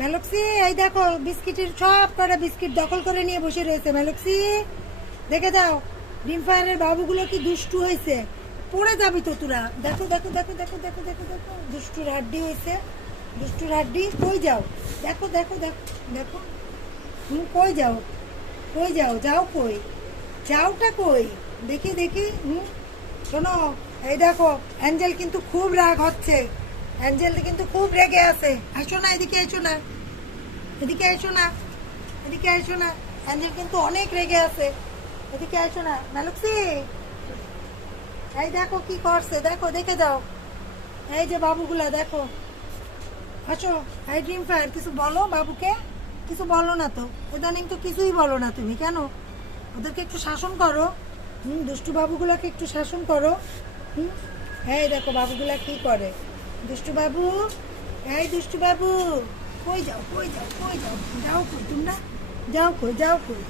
ম্যালক্সি এই দেখো, বিস্কিটের সব কটা বিস্কিট দখল করে নিয়ে বসে রয়েছে ম্যালক্সি দেখে যাও, ডিম ফায়ারের বাবুগুলো কি দুষ্টু হয়েছে। পড়ে যাবি তো তোরা। দেখো দেখো দেখো দেখো দেখো দেখো দেখো, দুষ্টুর হাড্ডি হয়েছে। দুষ্টুর হাড্ডি, কই যাও? দেখো দেখো দেখো দেখো। হুম, কই যাও? কই যাও? যাও কই? যাওটা কই? দেখি দেখি, হুম। শোনো, এই দেখো, অ্যাঞ্জেল কিন্তু খুব রাগ হচ্ছে। অ্যাঞ্জেল কিন্তু খুব রেগে আছে। আসো না, এদিকে এসো না। এদিকে এসো না। এদিকে এসো না। অ্যাঞ্জেল কিন্তু অনেক রেগে আছে। এদিকে এসো না। ম্যালুক্সি এই দেখো কি করছে। দেখো, দেখে যাও। এই যে বাবুগুলা, দেখো। আসো। এই ড্রিম ফায়ার কিছু বলো বাবুকে? কিছু বলো না তো। ইদানিং তো কিছুই বলো না তুমি, কেন? ওদেরকে একটু শাসন করো। হুম, দুষ্টু বাবুগুলাকে একটু শাসন করো। হুম, এই দেখো বাবুগুলা কি করে। দুষ্টু বাবু এই দুষ্টুবাবু, কই যাও কই যাও কই যাও যাও কই তোমরা? যাও কই যাও কই?